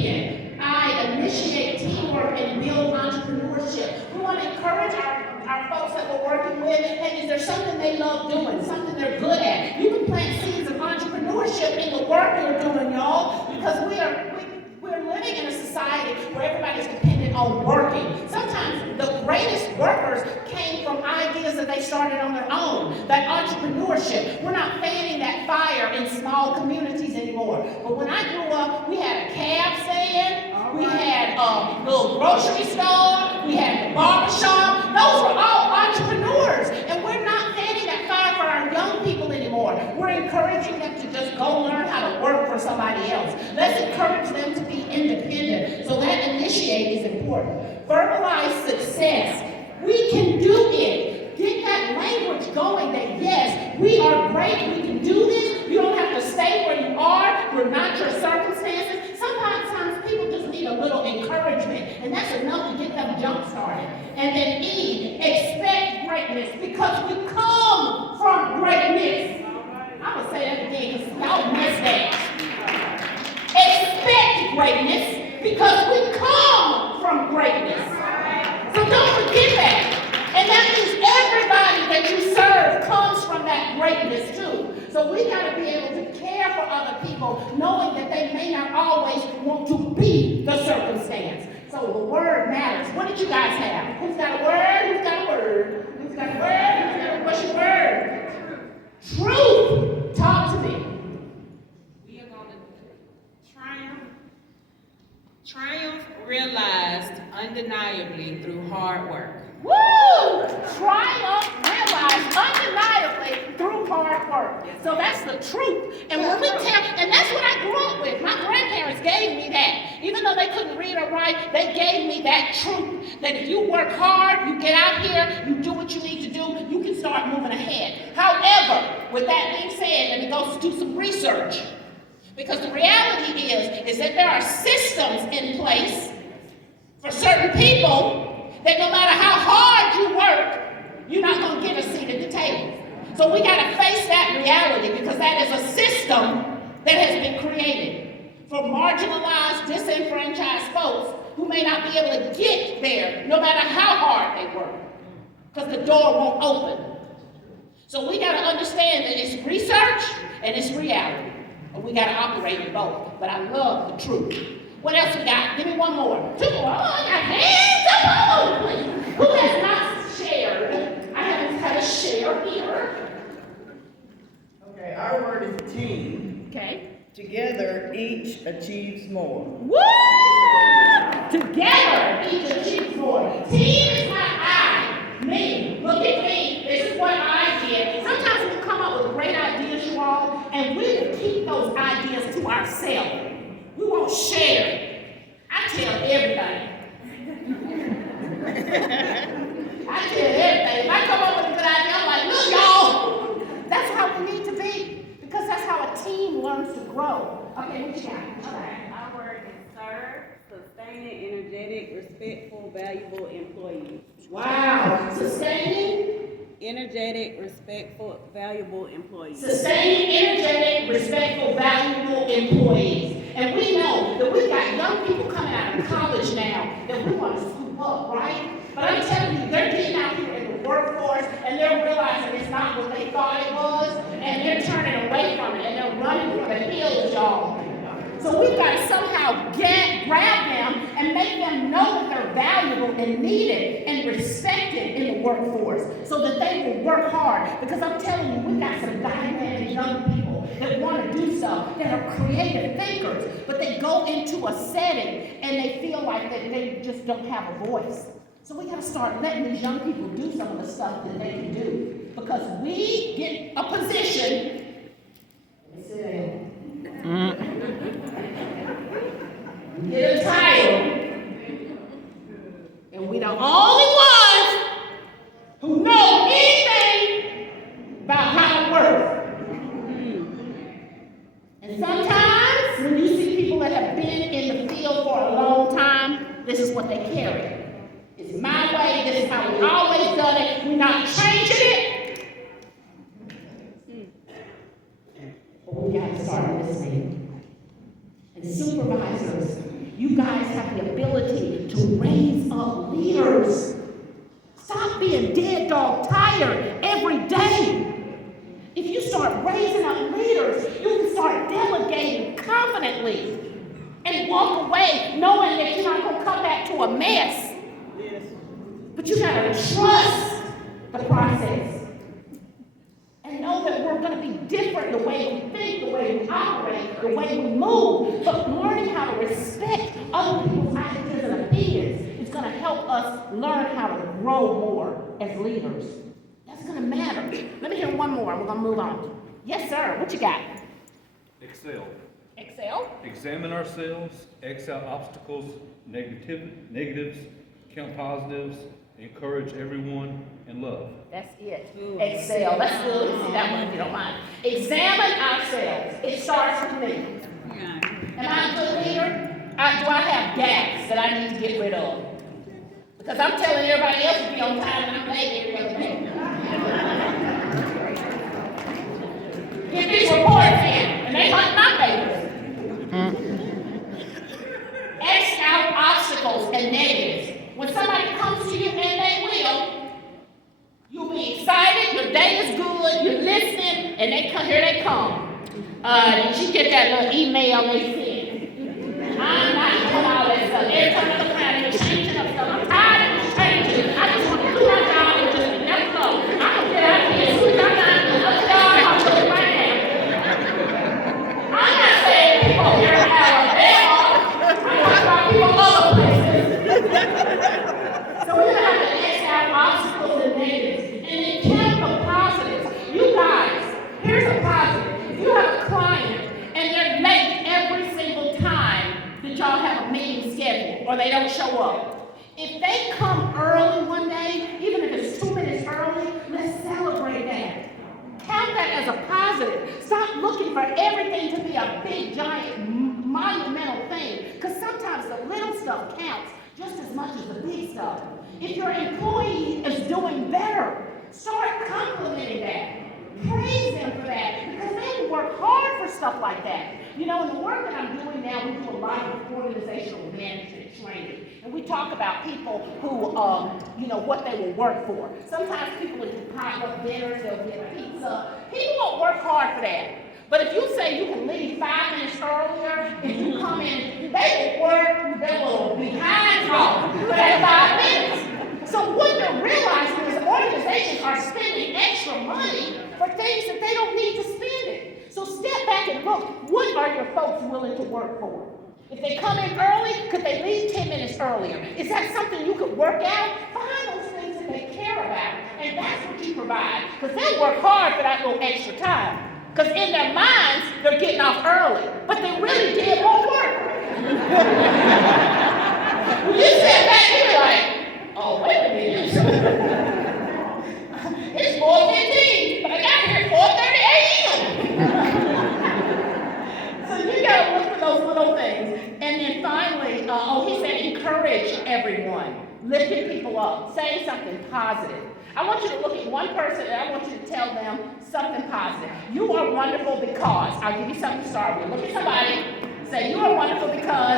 champion. I initiate teamwork and build entrepreneurship. We want to encourage our folks that we're working with, and is there something they love doing, something they're good at? You can plant seeds of entrepreneurship in the work you're doing, y'all, because we're living in a society where everybody's dependent on working. Sometimes the greatest workers came from ideas that they started on their own, that entrepreneurship. We're not fanning that fire in small communities anymore. But when I grew up, we had a cab stand, we had a little grocery store, we had the barber shop. Those were all entrepreneurs. And we're not fanning that fire for our young people anymore. We're encouraging them to just go learn how to work for somebody else. Let's encourage them to be independent. So that initiate is important. Verbalize success. We can do it. Get that language going that yes, we are great, we can do this. You don't have to stay where you are. You're not your circumstances. Sometimes people just need a little encouragement, and that's enough to get them jump started. And then E, expect greatness, because we come from greatness. I'm going to say that again because y'all missed that. Expect greatness because we come from greatness. So don't forget that. And that means everybody that you serve comes from that greatness too. So we got to be able to care for other people, knowing that they may not always want to be the circumstance. So the word matters. What did you guys have? Who's got a word? Who's got a word? Who's got a word? What's your word? Truth. Talk to me. We are going to triumph realized undeniably through hard work. Woo! Triumph realized undeniably through hard work. So that's the truth. And when we tell, and that's what I grew up with. My grandparents gave me that. Even though they couldn't read or write, they gave me that truth. That if you work hard, you get out here, you do what you need to do, you can start moving ahead. However, with that being said, let me go do some research. Because the reality is that there are systems in place for certain people that no matter how hard you work, you're not going to get a seat at the table. So we got to face that reality, because that is a system that has been created for marginalized, disenfranchised folks who may not be able to get there no matter how hard they work, because the door won't open. So we got to understand that it's research and it's reality. And we got to operate in both. But I love the truth. What else we got? Give me one more. Two more. Oh, I got hands up. Who has not shared? I haven't had a share here. Okay, our word is team. Okay. Together, each achieves more. Woo! Together, each achieves more. Team is not I. Me. Look at me. This is what I did. Sometimes we come up with great ideas, you all, and we will keep those ideas to ourselves. We won't share. I tell everybody. I tell everybody. If I come up with a good idea, I'm like, look, y'all. That's how we need to be, because that's how a team learns to grow. Okay, what you got? All right. Our word is serve, sustaining, energetic, respectful, valuable employees. Wow. Sustaining. Energetic, respectful, valuable employees. Sustaining, energetic, respectful, valuable employees. And we know that we've got young people coming out of college now that we want to scoop up, right? But I'm telling you, they're getting out here in the workforce and they're realizing it's not what they thought it was, and they're turning away from it and they're running for the hills, y'all. So we've got to somehow grab them and make them know that they're valuable and needed and respected in the workforce, so that they will work hard. Because I'm telling you, we've got some dynamic young people that want to do stuff, that are creative thinkers, but they go into a setting and they feel like that they just don't have a voice. So we got to start letting these young people do some of the stuff that they can do, because we get a position. Let me sit down. Get a title, and we the only ones who know anything about how it works. And sometimes when you see people that have been in the field for a long time, this is what they carry. It's my way, this is how we've always done it, we're not changing it. But we got to start listening. And supervisors, You guys have the ability to raise up leaders. Stop being dead dog tired every day. If you start raising up leaders, you can start delegating confidently and walk away knowing that you're not going to come back to a mess. Yes. But you got to trust the process and know that we're going to be different the way we think, the way we operate, the way we move. But learning how to respect other people's ideas and opinions is going to help us learn how to grow more as leaders. That's going to matter. Let me hear one more and we're going to move on. Yes, sir. What you got? Excel. Excel? Examine ourselves, X out obstacles, negatives, count positives, encourage everyone, and love. That's it. Excel. That's good. Let me see that one if you don't mind. Examine ourselves. It starts with me. Am I a good leader? Do I have gaps that I need to get rid of? Because I'm telling everybody else to be on time and I'm late every other day. Get these reports in, and they hunt my papers. X out obstacles and negatives. When somebody comes to you, and they will, you'll be excited, your day is good, you're listening, and here they come. Did you get that little email they sent? I'm not doing all that stuff. Every time I look around, they're changing up stuff. I'm tired of this changing. I just want to do my job and just never go. I'm going to get out of here as soon as I'm done. Let's go. I'm doing it right now. I'm not saying people here in Alabama. I'm talking about people other places. So we're going to have to X out obstacles and negatives. And then count the positives. You guys, here's a positive. If you have a client and they're late every single time that y'all have a meeting scheduled or they don't show up, if they come early one day, even if it's 2 minutes early, let's celebrate that. Count that as a positive. Stop looking for everything to be a big, giant, monumental thing. Because sometimes the little stuff counts just as much as the big stuff. If your employee is doing better, start complimenting that. Praise them for that. Because they work hard for stuff like that. You know, in the work that I'm doing now, we do a lot of organizational management training. And we talk about people who, what they will work for. Sometimes people will do potluck dinners, they'll get pizza. People won't work hard for that. But if you say you can leave 5 minutes earlier, if you come in, they will work their little behind off for that 5 minutes. So what they're realizing is organizations are spending extra money for things that they don't need to spend it. So step back and look, what are your folks willing to work for? If they come in early, could they leave 10 minutes earlier? Is that something you could work out? Find those things that they care about, and that's what you provide. Because they'll work hard for that little extra time. Because in their minds, they're getting off early, but they really did more work. When you sit back, you're like, oh, wait a minute. It's 4:15, but I got here at 4:30 a.m. So you gotta look for those little things. And then finally, he said encourage everyone. Lifting people up, saying something positive. I want you to look at one person and I want you to tell them something positive. You are wonderful because, I'll give you something to start with. Look at somebody, say you are wonderful because